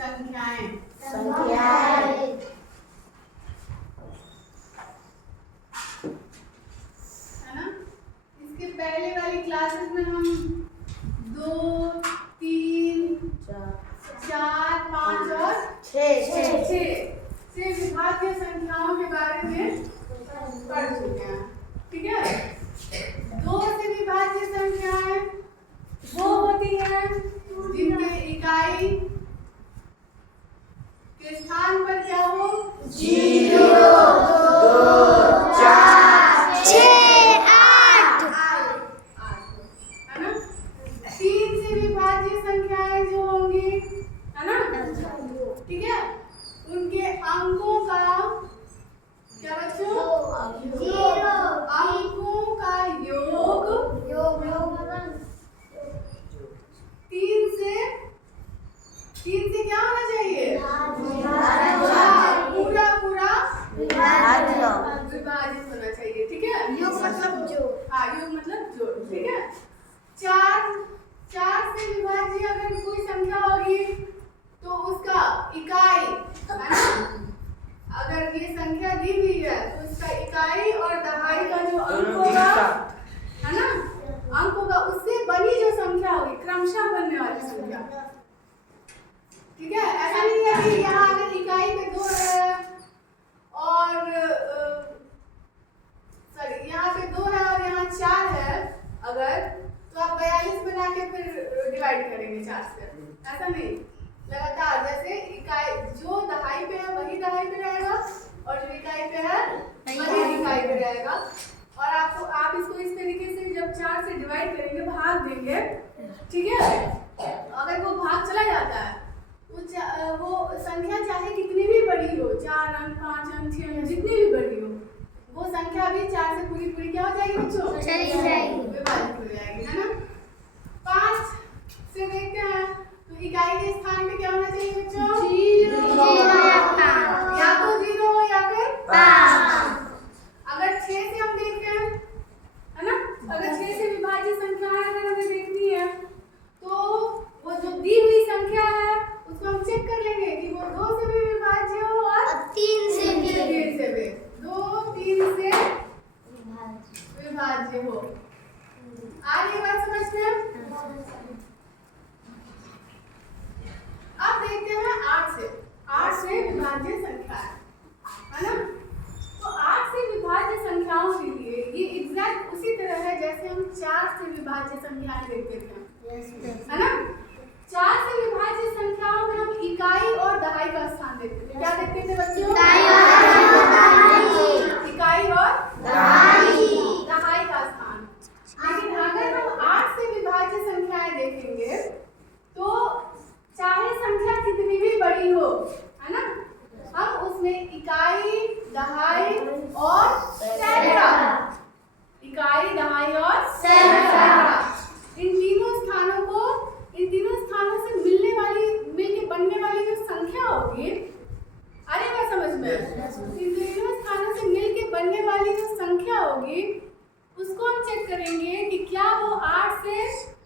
संख्याएं है ना। इसके पहले वाली क्लासेस में हम 2, 3, 4, 5 और 6 से विभाज्य संख्याओं के बारे में पढ़ चुके हैं। ठीक है, 2 से विभाज्य संख्याएं वो होती हैं जिनके इकाई के स्थान पर क्या हो 0, 2, 4, 6, 8 है ना। 3 से विभाज्य संख्याएं जो होंगी है ना, ठीक है, उनके अंकों का क्या बच्चों 0, अंकों का योग 3 से क्या होना चाहिए पूरा विभाजित होना चाहिए। ठीक है, योग मतलब जोड़। हाँ, योग मतलब जोड़। ठीक है, 4 से विभाज्य अगर कोई संख्या होगी तो उसका इकाई है ना, अगर ये संख्या दी हुई है तो उसका इकाई और दहाई का जो अंक होगा है ना, अंक होगा उससे बनी जो संख्या होगी क्रमशः बनने वाली संख्या। ठीक है, ऐसा नहीं है कि यहाँ अगर इकाई पे 2 है और यहाँ पे 2 है और यहाँ 4 है अगर, तो आप 42 बना के फिर डिवाइड करेंगे 4 से। ऐसा नहीं, लगातार जैसे इकाई जो दहाई पे है वही दहाई पे रहेगा और जो इकाई पे है वही इकाई पे रहेगा। और आप इसको इस तरीके से जब 4 से डिवाइड करेंगे, भाग देंगे, ठीक है, अगर वो भाग चला जाता है वो संख्या चाहे कितनी भी बड़ी हो, 4 अंक 5 अंक 6 अंक जितनी भी बड़ी हो, वो संख्या भी 4 से पूरी क्या हो जाएगी बच्चों, विभाजित हो जाएगी है ना। 5 से देखते हैं तो इकाई के स्थान पे क्या होना चाहिए बच्चों 0 या तो 0 हो या फिर 5। अगर 6 से हम देखते हैं है ना, अगर 6 से विभाजित संख्याएं अगर हमें देखनी है तो वो जो दी हुई संख्या है उसको हम चेक कर लेंगे कि वो 2 से भी विभाज्य हो और 3 से भी 2, 3 से विभाज्य हो। आ रही बात समझ में? अब देखते हैं 8 से विभाज्य संख्या है ना। तो 8 से विभाज्य संख्याओं के लिए ये एग्जैक्ट उसी तरह है जैसे हम 4 से विभाज्य संख्याएं देखते थे है ना। 4 से विभाज्य संख्याओं में हम इकाई और दहाई का स्थान देखते थे। क्या देखते थे बच्चों? इकाई और दहाई का स्थान। लेकिन अगर हम 8 से विभाज्य संख्याएं देखेंगे तो चाहे संख्या कितनी भी बड़ी हो है ना, हम उसमें इकाई दहाई और सैकड़ा, इकाई दहाई और सैकड़ा, इन तीनों स्थानों से मिलके बनने वाली जो संख्या होगी, अरे बात समझ में, इन तीनों स्थानों से मिलके बनने वाली जो संख्या होगी उसको हम चेक करेंगे कि क्या वो 8 से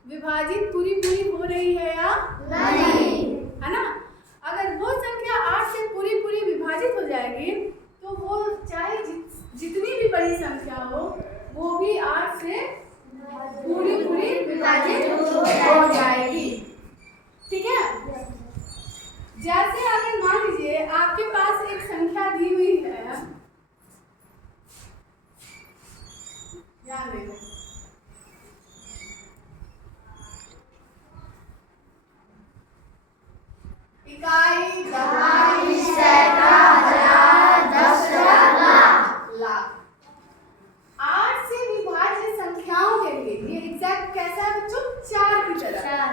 विभाजित पूरी हो रही है या नहीं, है ना। अगर वो संख्या 8 से पूरी विभाजित हो जाएगी तो वो चाहे जितनी भी बड़ी संख्या हो वो भी 8 से पूरी विभाजित हो जाएगी। ठीक है, जैसे अगर मान लीजिए आपके पास एक संख्या दी हुई है, ध्यान देना, इकाई दहाई सैकड़ा हजार 10 लाख 8 से विभाज्य संख्याओं के लिए ये एग्जैक्ट कैसा है बच्चों 4 की तरह।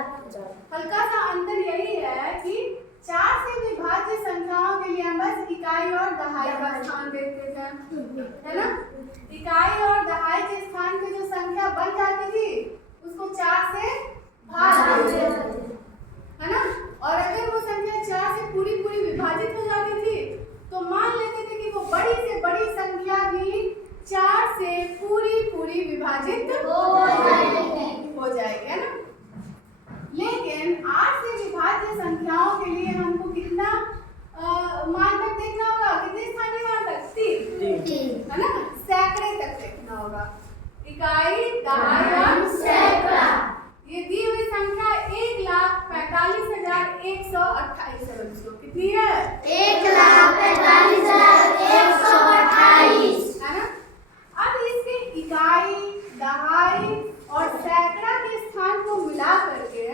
हल्का सा अंतर यही है कि 4 से विभाज्य संख्याओं के लिए हम बस इकाई और दहाई का स्थान देखते थे है ना। इकाई और दहाई के स्थान पे जो संख्या बन जाती थी उसको 4 से भाग देते थे है ना। और अगर वो संख्या 4 से पूरी विभाजित हो जाती थी तो मान लेते थे कि वो बड़ी से बड़ी संख्या भी 4 से पूरी विभाजित हो जाएगी है ना। दहाई और सैकड़ा। ये दी हुई संख्या 1,45,128 है बच्चों। कितनी है? 1,45,128 है ना। अब इसके इकाई, दहाई और सैकड़ा के स्थान को मिला करके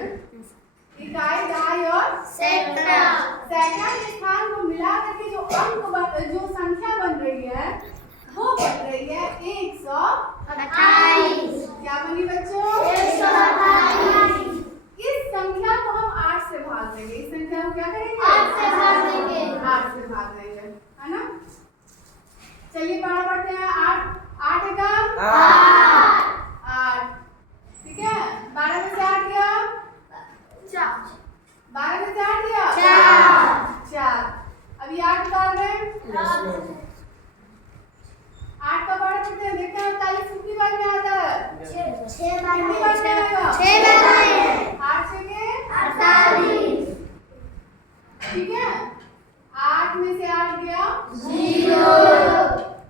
इकाई, दहाई और सैकड़ा के स्थान को मिला करके जो जो संख्या बन रही है वो बन रही है 128। क्या बनी बच्चों? 128। इस संख्या को हम 8 से भाग देंगे। इस संख्या को क्या करेंगे? 8 से भाग देंगे। 8 से भाग देंगे, है ना। चलिए पढ़ा पढ़ते हैं। 8 एकम 8। ठीक है। 12 में से 8 गया 12 में से 8 गया 4। अभी 8 उतार रहे हैं। 8 का पढ़ सकते हैं। देखते हैं 48 कितनी बार में आता है? 6 बार कितनी बार में आएगा? 6 बार में 8 से के 48। ठीक है। 8 में से 8 गया 0।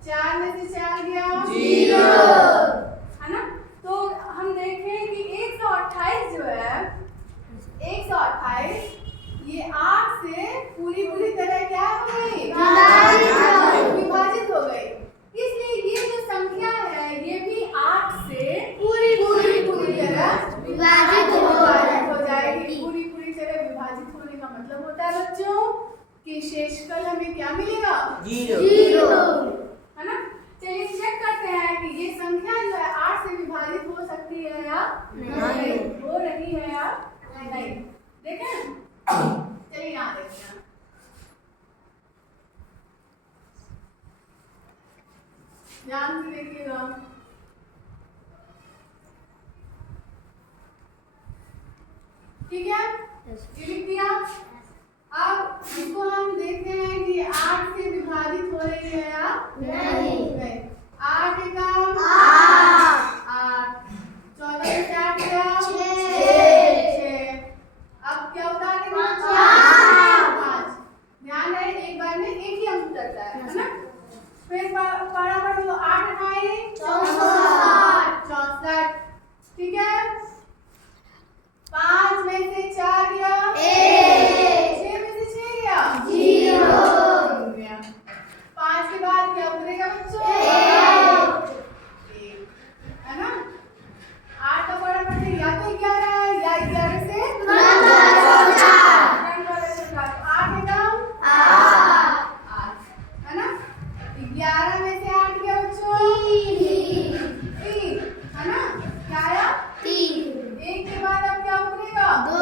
4 में से 4 गया 0। है ना। तो हम देखें कि 128 जो है 128 ये 8 से पूरी तरह क्या हो गई? विभाजित हो गई। इसलिए ये जो संख्या है ये भी 8 से पूरी तरह विभाजित हो जाएगी। पूरी तरह विभाजित होने का मतलब होता है बच्चों कि शेषफल हमें क्या मिलेगा? 0। है ना। चलिए चेक करते हैं कि ये संख्या जो है 8 से विभाजित हो सकती है या नहीं हो रही है या नहीं। देखें। चलिए यहाँ देखते हैं। ध्यान से देखिएगा। ठीक है। ये लिख दिया। अब इसको हम देखते हैं कि 8 से विभाजित हो रही है या नहीं। 8 एकम 8। 14 में से 8 गया 6। अब क्या उतार के 5। ध्यान रहे एक बार में एक ही अंक उतरता है ना। फिर बराबर जो 8 उठाए 64। ठीक है। 5 में से 4 गया 6 में से 6 गया 0। 5 के बाद क्या उतरेगा बच्चों? 1 है ना। 8 का बड़ा पड़ता या तो 11 है या 11 से 8 एकम 8 है ना। 11 में से 8 गया बच्चों 3 है ना। क्या आया? 3। 1 के बाद अब क्या उतरेगा? 2।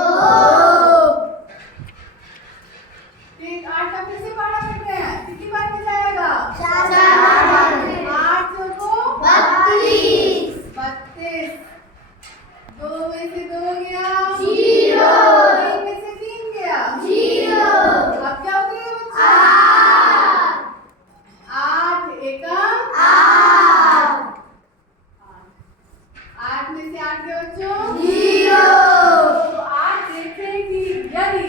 फिर 8 का फिर से पढ़ा करते हैं। कितनी बार में जाएगा? 4 8 को 32। 2 में से 2 गया 0। 3 में से 3 गया 0। अब क्या उतरेगा बच्चा? 8 एकम 8 में से 8 गया बच्चों 0। तो आज देखें कि यदि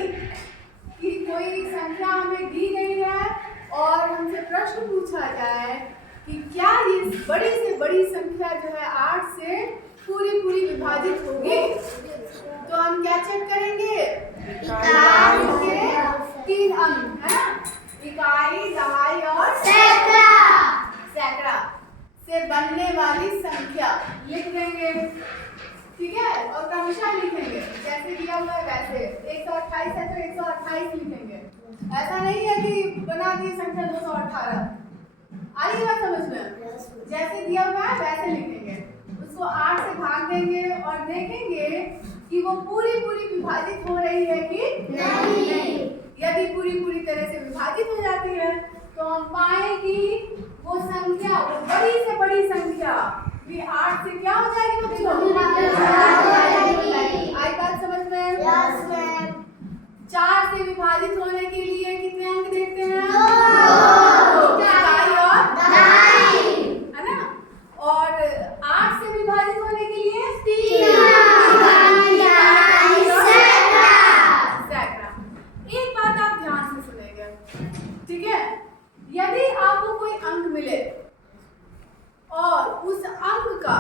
कि कोई संख्या हमें दी गई है और हमसे प्रश्न पूछा जाए कि क्या ये बड़ी से बड़ी संख्या जो है 8 से पूरी विभाजित होगी, तो हम क्या चेक करेंगे? इकाई के 3 अंक है ना। इकाई, दहाई और सैकड़ा से बनने वाली संख्या लिख देंगे। ठीक है। और क्रमशः लिखेंगे जैसे दिया हुआ है वैसे। 128 है तो 128 लिखेंगे। ऐसा नहीं है कि बना दी संख्या 218। आई बात समझ में? जैसे दिया हुआ है वैसे लिखेंगे। उसको 8 से भाग देंगे और देखेंगे कि वो पूरी विभाजित हो रही है कि नहीं। यदि पूरी तरह से विभाजित हो जाती है तो हम पाएंगे वो संख्या, वो बड़ी से बड़ी संख्या भी 8 से क्या हो जाएगी बच्चों? आई बात समझ में? 4 से विभाजित होने के लिए कितने अंक देखते हैं? 2 इकाई और दहाई है ना। और 8 से विभाजित होने के लिए 3 इकाई और सैकड़ा। एक बात आप ध्यान से सुनेंगे। ठीक है। यदि आपको कोई अंक मिले और उस अंक का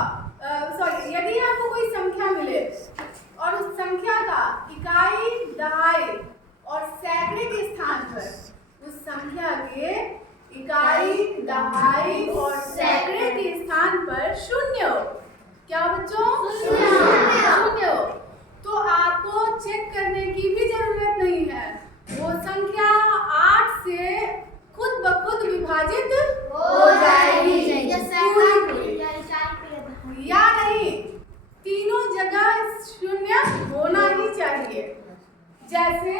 जैसे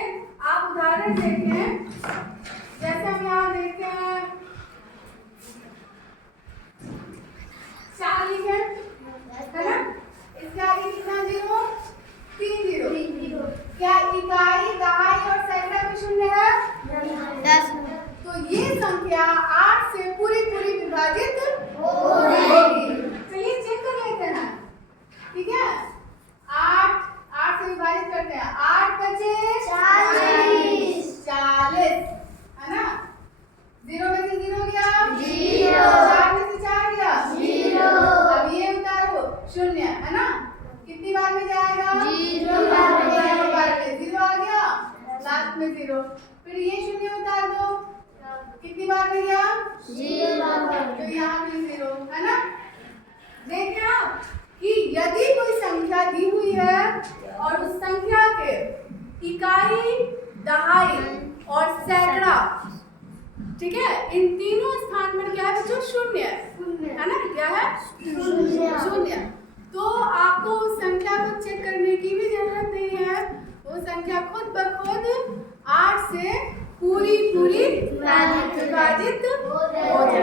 आप उदाहरण देखें, जैसे हम यहाँ देखते हैं 4 लिखे है ना, इसके आगे कितना जीरो? 3 जीरो। क्या इकाई, दहाई और सैकड़ा में शून्य है? 10। तो ये संख्या 8 से पूरी विभाजित होगी। चलिए चेक कर लेते हैं, ठीक है। 8 से विभाजित करते हैं, 8 बचे 40 है ना। 0 में से 0 गया, 4 में से 4 गया, 0। अब ये उतारो, शून्य है ना। कितनी बार में जाएगा? 0 बार में। 0 आ गया, लास्ट में 0। फिर ये शून्य उतार दो, कितनी बार में गया? 0 बार। तो यहाँ भी 0 है ना। देखें आप कि यदि कोई संख्या दी हुई है और उस संख्या के इकाई, दहाई और सैकड़ा, ठीक है, इन तीनों स्थान पर क्या है बच्चों? शून्य है ना। क्या है? शून्य। तो आपको उस संख्या को चेक करने की भी जरूरत नहीं है, वो संख्या खुद ब खुद 8 से पूरी विभाजित हो जाएगी।